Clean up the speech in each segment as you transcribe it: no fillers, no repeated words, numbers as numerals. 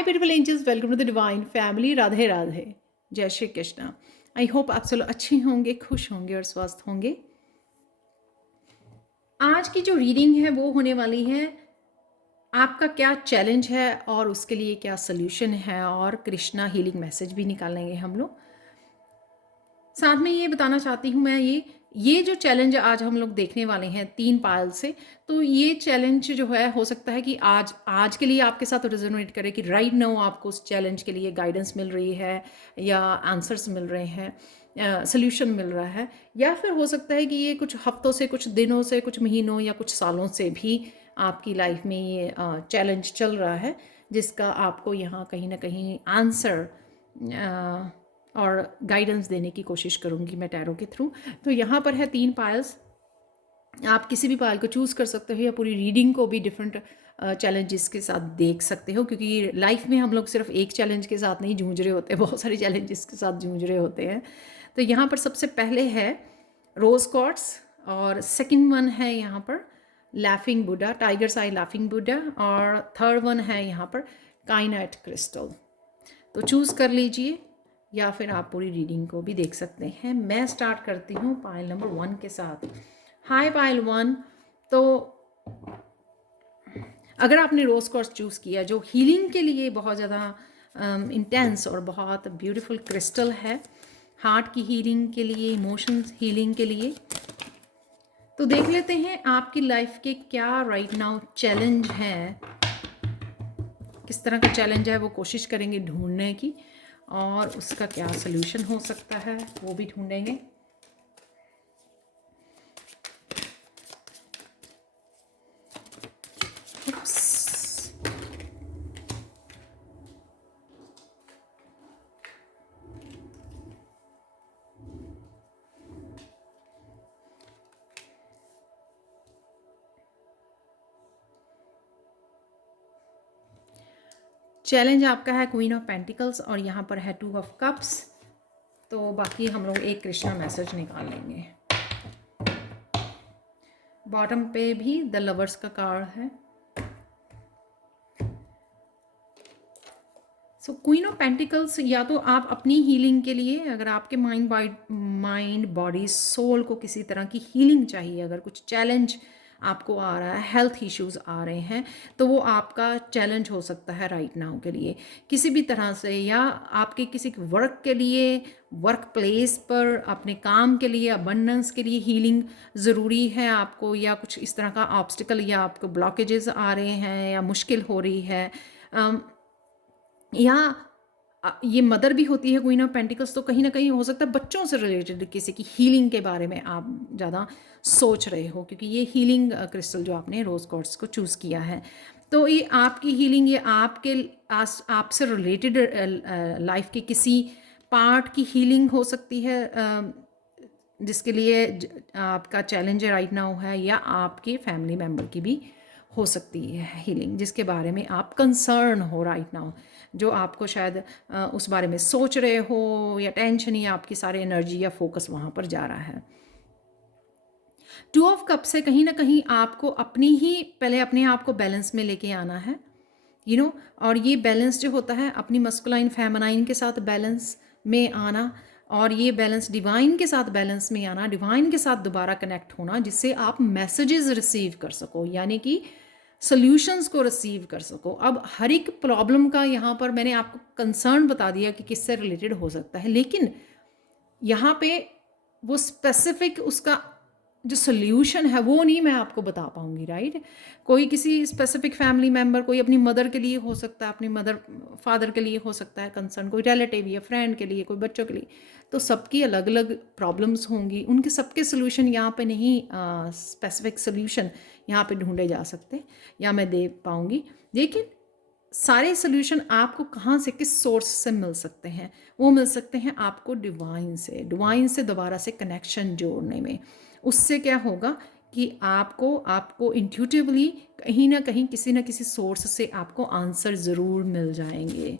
Hi beautiful angels, welcome to the divine family. Radhe Radhe, जय Shri Krishna. I hope आप सब लोग अच्छे होंगे, खुश होंगे और स्वस्थ होंगे। आज की जो रीडिंग है वो होने वाली है आपका क्या चैलेंज है और उसके लिए क्या सोल्यूशन है, और कृष्णा हीलिंग मैसेज भी निकालेंगे हम लोग। साथ में ये बताना चाहती हूँ मैं, ये जो चैलेंज आज हम लोग देखने वाले हैं 3 पायल से, तो ये चैलेंज जो है हो सकता है कि आज के लिए आपके साथ रेजोनेट करे कि राइट नाउ आपको उस चैलेंज के लिए गाइडेंस मिल रही है या आंसर्स मिल रहे हैं, सोल्यूशन मिल रहा है। या फिर हो सकता है कि ये कुछ हफ्तों से, कुछ दिनों से, कुछ महीनों या कुछ सालों से भी आपकी लाइफ में ये चैलेंज चल रहा है, जिसका आपको यहाँ कहीं ना कहीं आंसर और गाइडेंस देने की कोशिश करूँगी मैं टैरो के थ्रू। तो यहाँ पर है 3 पायल्स, आप किसी भी पायल को चूज़ कर सकते हो या पूरी रीडिंग को भी डिफरेंट चैलेंजेस के साथ देख सकते हो, क्योंकि लाइफ में हम लोग सिर्फ एक चैलेंज के साथ नहीं जूझ रहे होते, बहुत सारे चैलेंजेस के साथ जूझ रहे होते हैं। तो यहाँ पर सबसे पहले है रोज क्वार्ट्स, और सेकंड वन है यहाँ पर लाफिंग बुद्धा, टाइगर्स आई लाफिंग बुद्धा, और थर्ड वन है यहाँ पर काइनाइट क्रिस्टल। तो चूज़ कर लीजिए या फिर आप पूरी रीडिंग को भी देख सकते हैं। मैं स्टार्ट करती हूँ पायल नंबर 1 के साथ। हाय पायल 1। तो अगर आपने रोज क्वार्ट्ज चूज़ किया जो हीलिंग के लिए बहुत ज़्यादा इंटेंस और बहुत ब्यूटीफुल क्रिस्टल है, हार्ट की हीलिंग के लिए, इमोशंस हीलिंग के लिए, तो देख लेते हैं आपकी लाइफ के क्या राइट नाउ चैलेंज है, किस तरह का चैलेंज है वो कोशिश करेंगे ढूंढने की, और उसका क्या सलूशन हो सकता है वो भी ढूंढेंगे। चैलेंज आपका है क्वीन ऑफ पेंटिकल्स, और यहाँ पर है 2 ऑफ कप्स। तो बाकी हम लोग एक कृष्णा मैसेज निकाल लेंगे। बॉटम पे भी द लवर्स का कार्ड है। सो क्वीन ऑफ पेंटिकल्स, या तो आप अपनी हीलिंग के लिए, अगर आपके माइंड बॉडी सोल को किसी तरह की हीलिंग चाहिए, अगर कुछ चैलेंज आपको आ रहा है, हेल्थ इश्यूज आ रहे हैं, तो वो आपका चैलेंज हो सकता है राइट नाउ के लिए किसी भी तरह से, या आपके किसी वर्क के लिए, वर्क प्लेस पर अपने काम के लिए, अबंडेंस के लिए हीलिंग ज़रूरी है आपको, या कुछ इस तरह का ऑब्स्टिकल या आपको ब्लॉकेजेस आ रहे हैं या मुश्किल हो रही है, या ये मदर भी होती है क्वीन ऑफ पेंटिकल्स, तो कहीं ना कहीं हो सकता है बच्चों से रिलेटेड किसी की हीलिंग के बारे में आप ज़्यादा सोच रहे हो, क्योंकि ये हीलिंग क्रिस्टल जो आपने रोज क्वार्ट्ज को चूज़ किया है, तो ये आपकी हीलिंग, ये आपके आपसे रिलेटेड लाइफ के किसी पार्ट की हीलिंग हो सकती है, जिसके लिए आपका चैलेंज राइट नाउ है, या आपके फैमिली मेम्बर की भी हो सकती है हीलिंग, जिसके बारे में आप कंसर्न हो राइट नाउ, जो आपको शायद उस बारे में सोच रहे हो, या टेंशन, या आपकी सारी एनर्जी या फोकस वहाँ पर जा रहा है। 2 ऑफ कप से कहीं ना कहीं आपको पहले अपने आप को बैलेंस में लेके आना है, और ये बैलेंस जो होता है अपनी मस्कुलाइन फेमिनाइन के साथ बैलेंस में आना, और ये बैलेंस डिवाइन के साथ बैलेंस में आना, डिवाइन के साथ दोबारा कनेक्ट होना, जिससे आप मैसेजेस रिसीव कर सको, यानी कि सॉल्यूशंस को रिसीव कर सको। अब हर एक प्रॉब्लम का यहाँ पर मैंने आपको कंसर्न बता दिया कि किससे रिलेटेड हो सकता है, लेकिन यहाँ पे वो स्पेसिफिक उसका जो सोल्यूशन है वो नहीं मैं आपको बता पाऊंगी, राइट। कोई किसी स्पेसिफिक फैमिली मेम्बर, कोई अपनी मदर के लिए हो सकता है, अपनी मदर फादर के लिए हो सकता है कंसर्न, कोई रिलेटिव या फ्रेंड के लिए, कोई बच्चों के लिए, तो सबकी अलग अलग प्रॉब्लम्स होंगी, उनके सबके सोल्यूशन यहाँ पे नहीं, स्पेसिफिक सोल्यूशन यहाँ पे ढूंढे जा सकते या मैं दे पाऊंगी, लेकिन सारे सोल्यूशन आपको कहाँ से, किस सोर्स से मिल सकते हैं, वो मिल सकते हैं आपको डिवाइन से दोबारा से कनेक्शन जोड़ने में। उससे क्या होगा कि आपको इंट्यूटिवली कहीं ना कहीं किसी ना किसी सोर्स से आपको आंसर ज़रूर मिल जाएंगे,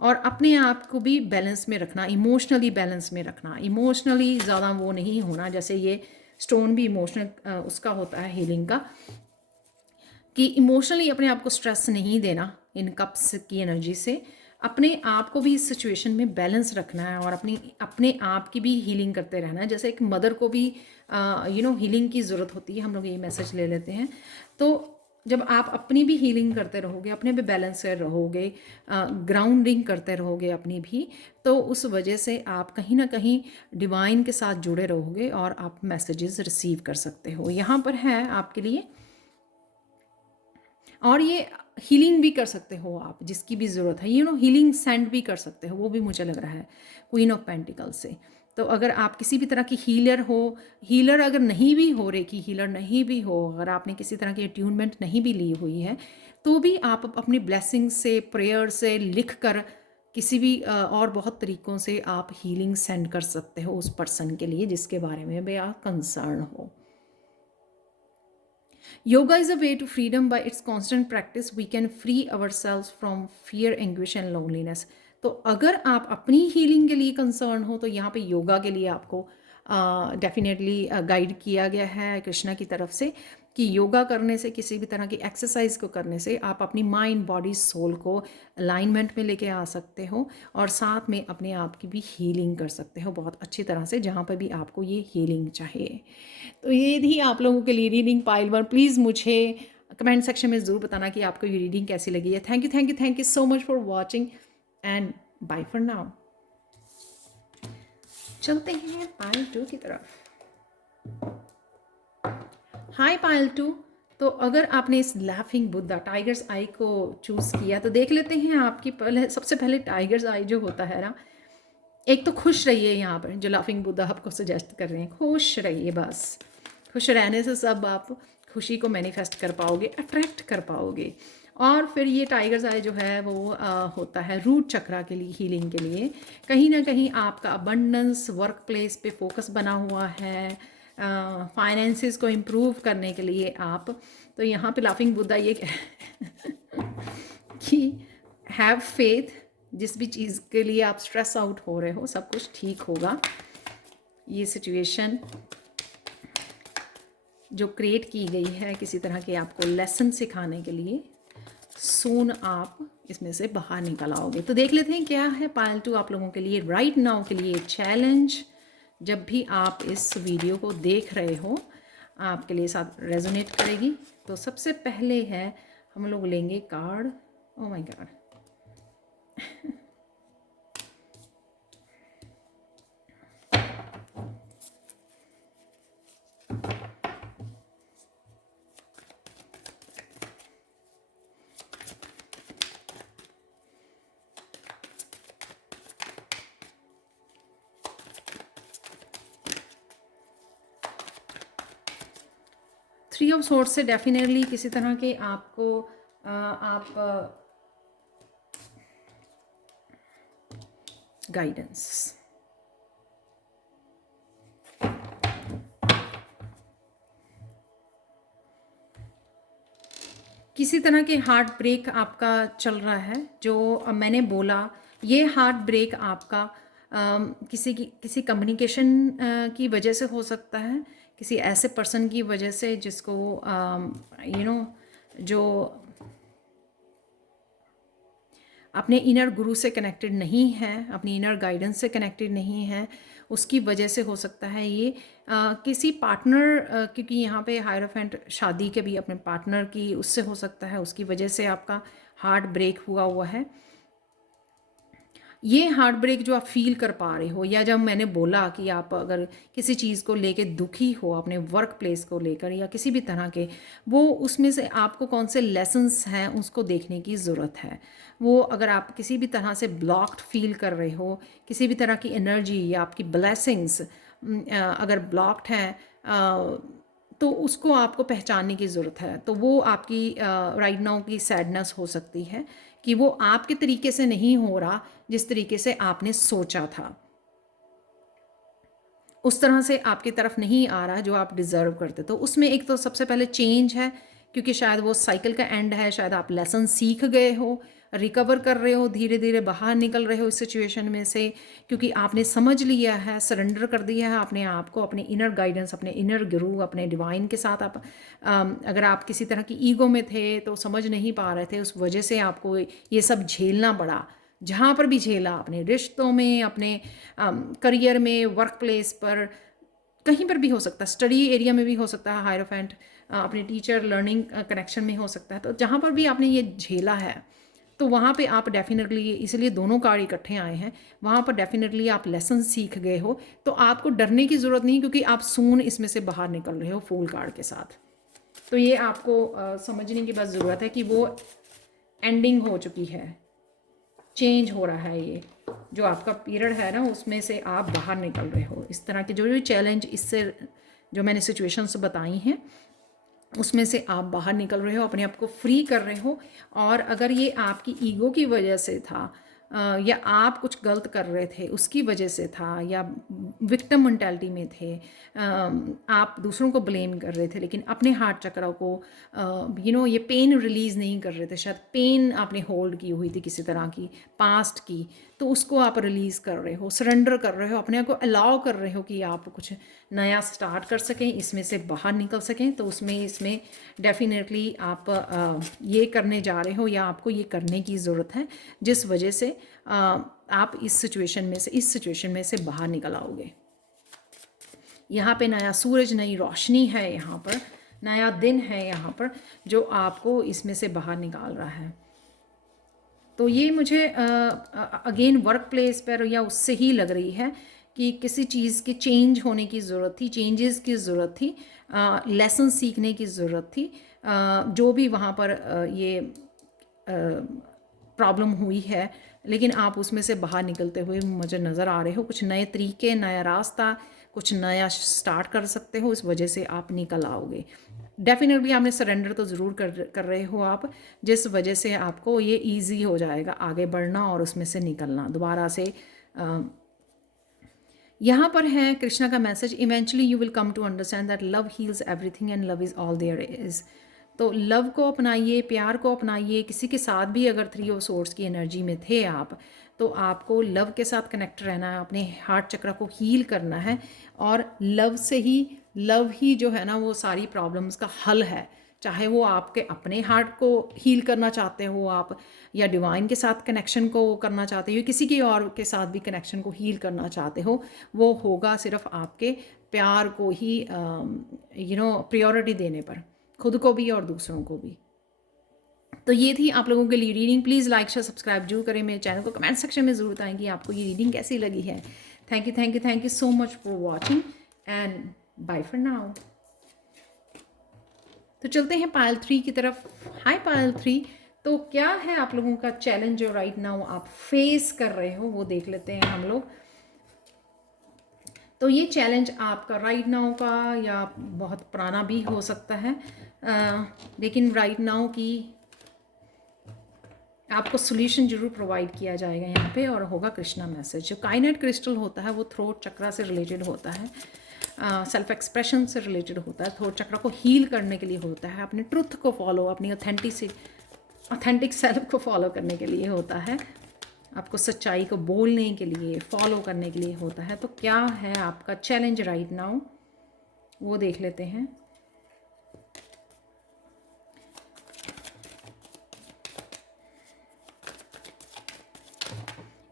और अपने आप को भी बैलेंस में रखना, इमोशनली बैलेंस में रखना, इमोशनली ज़्यादा वो नहीं होना, जैसे ये स्टोन भी इमोशनल उसका होता है हीलिंग का, कि इमोशनली अपने आप को स्ट्रेस नहीं देना, इन कप्स की एनर्जी से अपने आप को भी इस सिचुएशन में बैलेंस रखना है और अपने आप की भी हीलिंग करते रहना है। जैसे एक मदर को भी हीलिंग की ज़रूरत होती है, हम लोग ये मैसेज ले लेते हैं। तो जब आप अपनी भी हीलिंग करते रहोगे, अपने भी बैलेंस से रहोगे, ग्राउंडिंग करते रहोगे अपनी भी, तो उस वजह से आप कहीं ना कहीं डिवाइन के साथ जुड़े रहोगे और आप मैसेजेस रिसीव कर सकते हो। यहाँ पर है आपके लिए, और ये हीलिंग भी कर सकते हो आप, जिसकी भी ज़रूरत है, हीलिंग सेंड भी कर सकते हो, वो भी मुझे लग रहा है क्वीन ऑफ पेंटिकल से। तो अगर आप किसी भी तरह की हीलर हो, हीलर अगर नहीं भी हो, रेकी हीलर नहीं भी हो, अगर आपने किसी तरह की अट्यूनमेंट नहीं भी ली हुई है, तो भी आप अपनी ब्लेसिंग से, प्रेयर से, लिख कर, किसी भी और बहुत तरीक़ों से आप हीलिंग सेंड कर सकते हो उस पर्सन के लिए जिसके बारे में भी आप कंसर्न हो। Yoga is a way to freedom. By its constant practice, we can free ourselves from fear, anguish and loneliness. तो अगर आप अपनी हीलिंग के लिए कंसर्न हो तो यहाँ पे योगा के लिए आपको डेफिनेटली गाइड किया गया है कृष्णा की तरफ से कि योगा करने से, किसी भी तरह की एक्सरसाइज को करने से आप अपनी माइंड, बॉडी, सोल को अलाइनमेंट में लेके आ सकते हो और साथ में अपने आप की भी हीलिंग कर सकते हो बहुत अच्छी तरह से, जहाँ पर भी आपको ये हीलिंग चाहिए। तो ये थी आप लोगों के लिए रीडिंग पाइल 1। प्लीज़ मुझे कमेंट सेक्शन में ज़रूर बताना कि आपको ये रीडिंग कैसी लगी है। Thank you so much for watching and bye for now. चलते हैं पाइल 2 की तरफ। Hi pile 2। तो अगर आपने इस लाफिंग बुद्धा, टाइगर्स आई को चूज़ किया तो देख लेते हैं आपकी सबसे पहले टाइगर्स आई जो होता है ना, एक तो खुश रहिए। यहाँ पर जो लाफिंग बुद्धा आपको सजेस्ट कर रहे हैं, खुश रहिए, बस खुश रहने से सब आप खुशी को मैनिफेस्ट कर पाओगे, अट्रैक्ट कर पाओगे। और फिर ये टाइगर्स आई जो है वो होता है रूट चक्रा के लिए, हीलिंग के लिए। कहीं ना कहीं आपका अबंडेंस, वर्क प्लेस पे फोकस बना हुआ है, फाइनेंसिस को इम्प्रूव करने के लिए आप। तो यहाँ पे लाफिंग बुद्धा ये कि हैव फेथ, जिस भी चीज़ के लिए आप स्ट्रेस आउट हो रहे हो सब कुछ ठीक होगा। ये सिचुएशन जो क्रिएट की गई है किसी तरह के आपको लेसन सिखाने के लिए, सून आप इसमें से बाहर निकल आओगे। तो देख लेते हैं क्या है पाइल 2 आप लोगों के लिए राइट नाउ के लिए चैलेंज। जब भी आप इस वीडियो को देख रहे हो आपके लिए साथ रेजोनेट करेगी। तो सबसे पहले है हम लोग लेंगे card. Oh my God, 3 of source से डेफिनेटली किसी तरह के आपको आप गाइडेंस, किसी तरह के हार्ट ब्रेक आपका चल रहा है। जो मैंने बोला ये हार्ट ब्रेक आपका किसी कम्युनिकेशन की वजह से हो सकता है, किसी ऐसे पर्सन की वजह से जिसको जो अपने इनर गुरु से कनेक्टेड नहीं है, अपनी इनर गाइडेंस से कनेक्टेड नहीं है, उसकी वजह से हो सकता है ये। किसी पार्टनर क्योंकि यहाँ पे हायरोफेंट शादी के भी अपने पार्टनर की उससे हो सकता है, उसकी वजह से आपका हार्ट ब्रेक हुआ है। ये हार्ट ब्रेक जो आप फील कर पा रहे हो, या जब मैंने बोला कि आप अगर किसी चीज़ को लेके दुखी हो, अपने वर्क प्लेस को लेकर या किसी भी तरह के, वो उसमें से आपको कौन से लेसन्स हैं उसको देखने की ज़रूरत है। वो अगर आप किसी भी तरह से ब्लॉक्ड फील कर रहे हो, किसी भी तरह की एनर्जी या आपकी ब्लेसिंग्स अगर ब्लॉक्ड हैं तो उसको आपको पहचानने की ज़रूरत है। तो वो आपकी राइट नाउ की सैडनेस हो सकती है कि वो आपके तरीके से नहीं हो रहा जिस तरीके से आपने सोचा था, उस तरह से आपकी तरफ नहीं आ रहा जो आप डिज़र्व करते। तो उसमें एक तो सबसे पहले चेंज है, क्योंकि शायद वो साइकिल का एंड है, शायद आप लेसन सीख गए हो रिकवर कर रहे हो, धीरे धीरे बाहर निकल रहे हो इस सिचुएशन में से, क्योंकि आपने समझ लिया है, सरेंडर कर दिया है अपने आप को, अपने इनर गाइडेंस, अपने इनर गुरु, अपने डिवाइन के साथ। आप अगर आप किसी तरह की ईगो में थे तो समझ नहीं पा रहे थे, उस वजह से आपको ये सब झेलना पड़ा। जहाँ पर भी झेला, अपने रिश्तों में, अपने करियर में, वर्क प्लेस पर, कहीं पर भी हो सकता है, स्टडी एरिया में भी हो सकता है, हायरोफेंट अपने टीचर लर्निंग कनेक्शन में हो सकता है। तो जहाँ पर भी आपने ये झेला है तो वहाँ पे आप डेफिनेटली, इसलिए दोनों कार्ड इकट्ठे आए हैं, वहाँ पर डेफिनेटली आप लेसन सीख गए हो। तो आपको डरने की ज़रूरत नहीं, क्योंकि आप सून इसमें से बाहर निकल रहे हो फूल कार्ड के साथ। तो ये आपको समझने की बस ज़रूरत है कि वो एंडिंग हो चुकी है, चेंज हो रहा है। ये जो आपका पीरियड है ना, उसमें से आप बाहर निकल रहे हो। इस तरह के जो भी चैलेंज, इससे जो मैंने सिचुएशंस बताई हैं, उसमें से आप बाहर निकल रहे हो, अपने आप को फ्री कर रहे हो। और अगर ये आपकी ईगो की वजह से था, या आप कुछ गलत कर रहे थे उसकी वजह से था, या विक्टिम मेंटालिटी में थे, आप दूसरों को ब्लेम कर रहे थे, लेकिन अपने हार्ट चक्र को ये पेन रिलीज़ नहीं कर रहे थे, शायद पेन आपने होल्ड की हुई थी किसी तरह की पास्ट की, तो उसको आप रिलीज़ कर रहे हो, सरेंडर कर रहे हो, अपने आप को अलाउ कर रहे हो कि आप कुछ नया स्टार्ट कर सकें, इसमें से बाहर निकल सकें। तो इसमें डेफिनेटली आप ये करने जा रहे हो, या आपको ये करने की ज़रूरत है, जिस वजह से आप इस सिचुएशन में से बाहर निकल आओगे। यहाँ पे नया सूरज, नई रोशनी है, यहाँ पर नया दिन है, यहाँ पर जो आपको इसमें से बाहर निकाल रहा है। तो ये मुझे अगेन वर्क प्लेस पर या उससे ही लग रही है कि किसी चीज़ के चेंज होने की ज़रूरत थी, चेंजेस की ज़रूरत थी, लेसन सीखने की ज़रूरत थी। जो भी वहाँ पर ये प्रॉब्लम हुई है, लेकिन आप उसमें से बाहर निकलते हुए मुझे नज़र आ रहे हो। कुछ नए तरीके, नया रास्ता, कुछ नया स्टार्ट कर सकते हो, इस वजह से आप निकल आओगे। डेफिनेटली आपने सरेंडर तो ज़रूर कर रहे हो आप, जिस वजह से आपको ये ईजी हो जाएगा आगे बढ़ना और उसमें से निकलना दोबारा से। यहाँ पर है कृष्णा का message, eventually you will come to understand that love heals everything and love is all there is. तो लव को अपनाइए, प्यार को अपनाइए। किसी के साथ भी अगर 3 ऑफ सोर्ड्स की एनर्जी में थे आप, तो आपको लव के साथ कनेक्ट रहना है, अपने हार्ट चक्र को हील करना है, और लव ही जो है ना, वो सारी प्रॉब्लम्स का हल है। चाहे वो आपके अपने हार्ट को हील करना चाहते हो आप, या डिवाइन के साथ कनेक्शन को करना चाहते हो, किसी की और के साथ भी कनेक्शन को हील करना चाहते हो, वो होगा सिर्फ आपके प्यार को ही प्रायोरिटी देने पर, खुद को भी और दूसरों को भी। तो ये थी आप लोगों के लिए reading. Please like share subscribe जरूर करें मेरे चैनल को। कमेंट सेक्शन में ज़रूर बताएं कि आपको ये रीडिंग कैसी लगी है। Thank you so much for watching and bye for now. तो चलते हैं पायल 3 की तरफ। हाय पायल 3, तो क्या है आप लोगों का चैलेंज जो राइट नाउ आप फेस कर रहे हो, वो देख लेते हैं हम लोग। तो ये चैलेंज आपका राइट नाउ का या बहुत पुराना भी हो सकता है, लेकिन राइट नाउ की आपको सोल्यूशन जरूर प्रोवाइड किया जाएगा यहाँ पे, और होगा कृष्णा मैसेज। जो काइनेट क्रिस्टल होता है वो थ्रोट चक्रा से रिलेटेड होता है, सेल्फ एक्सप्रेशन से रिलेटेड होता है, थ्रोट चक्रा को हील करने के लिए होता है, अपने ट्रुथ को फॉलो, अपनी ऑथेंटिक सेल्फ को फॉलो करने के लिए होता है, आपको सच्चाई को बोलने के लिए, फॉलो करने के लिए होता है। तो क्या है आपका चैलेंज राइट नाउ, वो देख लेते हैं।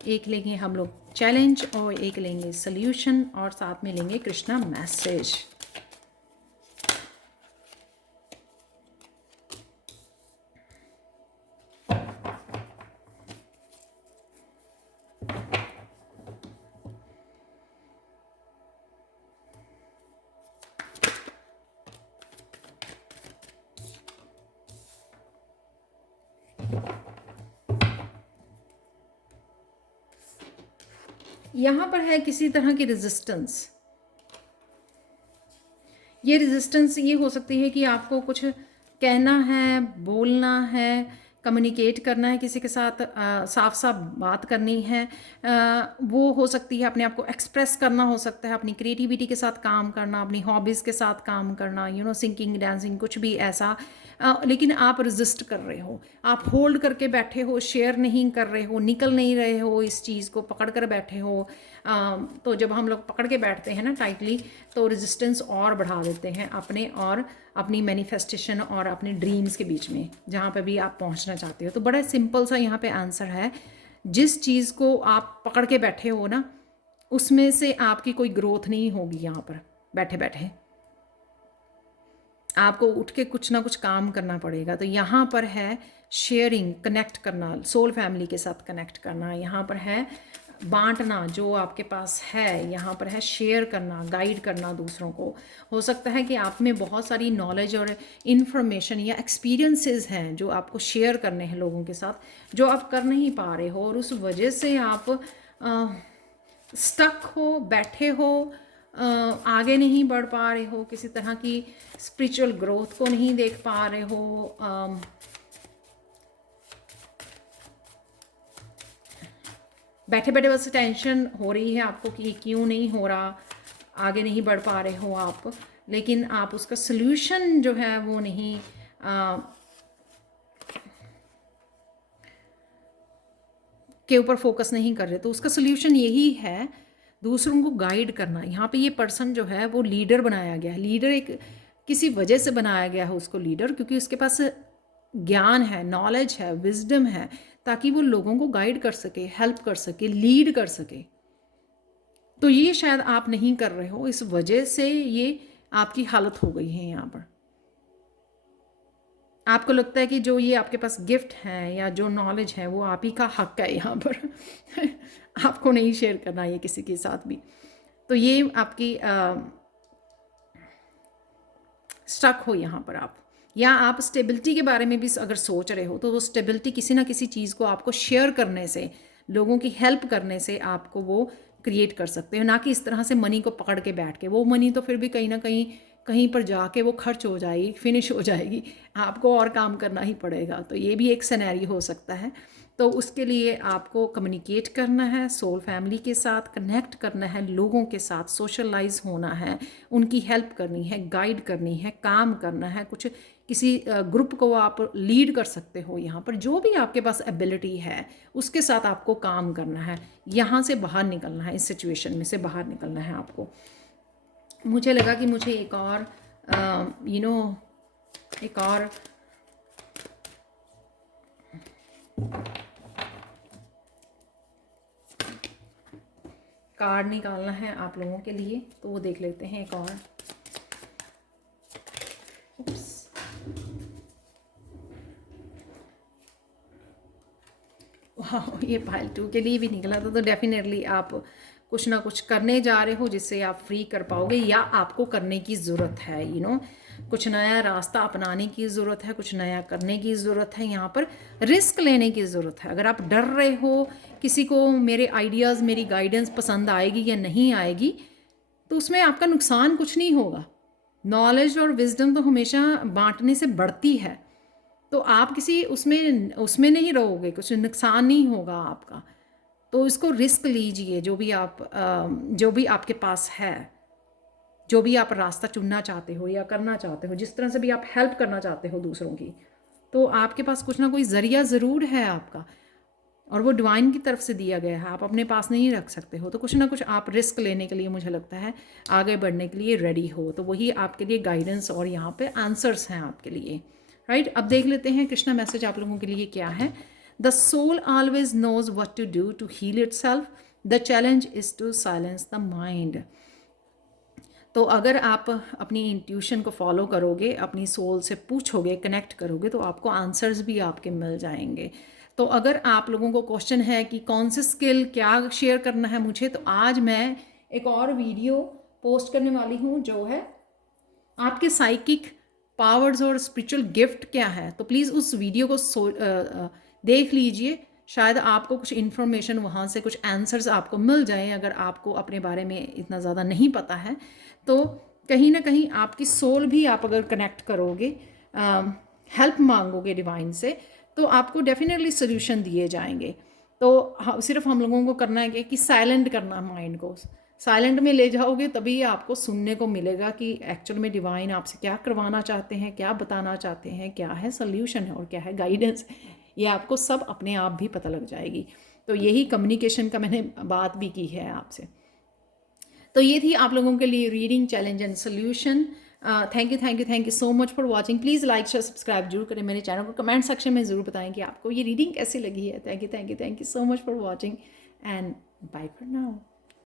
एक लेंगे हम लोग चैलेंज और एक लेंगे सल्यूशन, और साथ में लेंगे कृष्णा मैसेज। यहाँ पर है किसी तरह की रेजिस्टेंस। ये रेजिस्टेंस ये हो सकती है कि आपको कुछ कहना है, बोलना है, कम्युनिकेट करना है किसी के साथ, साफ साफ बात करनी है, वो हो सकती है अपने आप को एक्सप्रेस करना, हो सकता है अपनी क्रिएटिविटी के साथ काम करना, अपनी हॉबीज़ के साथ काम करना, सिंगिंग, डांसिंग, कुछ भी ऐसा। लेकिन आप रजिस्ट कर रहे हो, आप होल्ड करके बैठे हो, शेयर नहीं कर रहे हो, निकल नहीं रहे हो, इस चीज़ को पकड़ कर बैठे हो। तो जब हम लोग पकड़ के बैठते हैं ना टाइटली, तो रेजिस्टेंस और बढ़ा देते हैं अपने और अपनी मैनिफेस्टेशन और अपने ड्रीम्स के बीच में, जहाँ पे भी आप पहुँचना चाहते हो। तो बड़ा सिंपल सा यहाँ पे आंसर है, जिस चीज़ को आप पकड़ के बैठे हो ना, उसमें से आपकी कोई ग्रोथ नहीं होगी। यहाँ पर बैठे बैठे आपको उठ के कुछ ना कुछ काम करना पड़ेगा। तो यहाँ पर है शेयरिंग, कनेक्ट करना, सोल फैमिली के साथ कनेक्ट करना। यहाँ पर है बांटना जो आपके पास है, यहाँ पर है शेयर करना, गाइड करना दूसरों को। हो सकता है कि आप में बहुत सारी नॉलेज और इन्फॉर्मेशन या एक्सपीरियंसेस हैं जो आपको शेयर करने हैं लोगों के साथ, जो आप कर नहीं पा रहे हो, और उस वजह से आप स्टक हो, बैठे हो, आगे नहीं बढ़ पा रहे हो, किसी तरह की स्पिरिचुअल ग्रोथ को नहीं देख पा रहे हो। बैठे बैठे बस टेंशन हो रही है आपको कि क्यों नहीं हो रहा, आगे नहीं बढ़ पा रहे हो आप, लेकिन आप उसका सल्यूशन जो है वो नहीं के ऊपर फोकस नहीं कर रहे। तो उसका सल्यूशन यही है, दूसरों को गाइड करना। यहाँ पे ये पर्सन जो है वो लीडर बनाया गया है। लीडर एक किसी वजह से बनाया गया है उसको लीडर, क्योंकि उसके पास ज्ञान है, नॉलेज है, विजडम है, ताकि वो लोगों को गाइड कर सके, हेल्प कर सके, लीड कर सके। तो ये शायद आप नहीं कर रहे हो, इस वजह से ये आपकी हालत हो गई है। यहाँ पर आपको लगता है कि जो ये आपके पास गिफ्ट है या जो नॉलेज है वो आप ही का हक है यहाँ पर आपको नहीं शेयर करना ये किसी के साथ भी। तो ये आपकी स्टक हो यहाँ पर आप, या आप स्टेबिलिटी के बारे में भी अगर सोच रहे हो, तो वो स्टेबिलिटी किसी ना किसी चीज़ को आपको शेयर करने से, लोगों की हेल्प करने से आपको वो क्रिएट कर सकते हो, ना कि इस तरह से मनी को पकड़ के बैठ के। वो मनी तो फिर भी कहीं ना कहीं कहीं पर जाके वो खर्च हो जाएगी, फिनिश हो जाएगी, आपको और काम करना ही पड़ेगा। तो ये भी एक सिनेरियो हो सकता है। तो उसके लिए आपको कम्युनिकेट करना है, सोल फैमिली के साथ कनेक्ट करना है, लोगों के साथ सोशलाइज होना है, उनकी हेल्प करनी है, गाइड करनी है, काम करना है, कुछ किसी ग्रुप को आप लीड कर सकते हो। यहाँ पर जो भी आपके पास एबिलिटी है उसके साथ आपको काम करना है, यहाँ से बाहर निकलना है, इस सिचुएशन में से बाहर निकलना है आपको। मुझे लगा कि मुझे एक और एक और कार्ड निकालना है आप लोगों के लिए, तो वो देख लेते हैं एक और। वाह, ये पाइल 2 के लिए भी निकला था। तो डेफिनेटली आप कुछ ना कुछ करने जा रहे हो जिससे आप फ्री कर पाओगे, या आपको करने की ज़रूरत है। कुछ नया रास्ता अपनाने की ज़रूरत है, कुछ नया करने की ज़रूरत है। यहाँ पर रिस्क लेने की ज़रूरत है। अगर आप डर रहे हो किसी को मेरे आइडियाज़, मेरी गाइडेंस पसंद आएगी या नहीं आएगी, तो उसमें आपका नुकसान कुछ नहीं होगा। नॉलेज और विजडम तो हमेशा बांटने से बढ़ती है। तो आप किसी उसमें नहीं रहोगे, कुछ नुकसान नहीं होगा आपका। तो इसको रिस्क लीजिए, जो भी आपके पास है, जो भी आप रास्ता चुनना चाहते हो या करना चाहते हो, जिस तरह से भी आप हेल्प करना चाहते हो दूसरों की, तो आपके पास कुछ ना कोई ज़रिया ज़रूर है आपका, और वो डिवाइन की तरफ से दिया गया है, आप अपने पास नहीं रख सकते हो। तो कुछ ना कुछ आप रिस्क लेने के लिए, मुझे लगता है आगे बढ़ने के लिए रेडी हो। तो वही आपके लिए गाइडेंस और यहाँ पे आंसर्स हैं आपके लिए, राइट। अब देख लेते हैं कृष्णा मैसेज आप लोगों के लिए क्या है। The soul always knows what to do to heal itself, the challenge is to silence the mind. तो अगर आप अपनी इंट्यूशन को फॉलो करोगे, अपनी सोल से पूछोगे, कनेक्ट करोगे, तो आपको आंसर्स भी आपके मिल जाएंगे। तो अगर आप लोगों को क्वेश्चन है कि कौन से स्किल क्या शेयर करना है मुझे, तो आज मैं एक और वीडियो पोस्ट करने वाली हूँ जो है आपके साइकिक पावर्स और स्पिरिचुअल गिफ्ट क्या है। तो प्लीज़ उस वीडियो को देख लीजिए, शायद आपको कुछ इन्फॉर्मेशन वहाँ से, कुछ आंसर्स आपको मिल जाएं। अगर आपको अपने बारे में इतना ज़्यादा नहीं पता है, तो कहीं ना कहीं आपकी सोल भी, आप अगर कनेक्ट करोगे, हेल्प मांगोगे डिवाइन से, तो आपको डेफिनेटली सोल्यूशन दिए जाएंगे। तो सिर्फ हम लोगों को करना है कि साइलेंट करना माइंड को, साइलेंट में ले जाओगे तभी आपको सुनने को मिलेगा कि एक्चुअल में डिवाइन आपसे क्या करवाना चाहते हैं, क्या बताना चाहते हैं, क्या है सोल्यूशन है और क्या है गाइडेंस। ये आपको सब अपने आप भी पता लग जाएगी। तो यही कम्युनिकेशन का मैंने बात भी की है आपसे। तो ये थी आप लोगों के लिए reading challenge and solution. Thank you so much for watching. Please like share subscribe जरूर करें मेरे चैनल को। कमेंट सेक्शन में ज़रूर बताएं कि आपको ये रीडिंग कैसी लगी है। Thank you so much for watching and bye for now.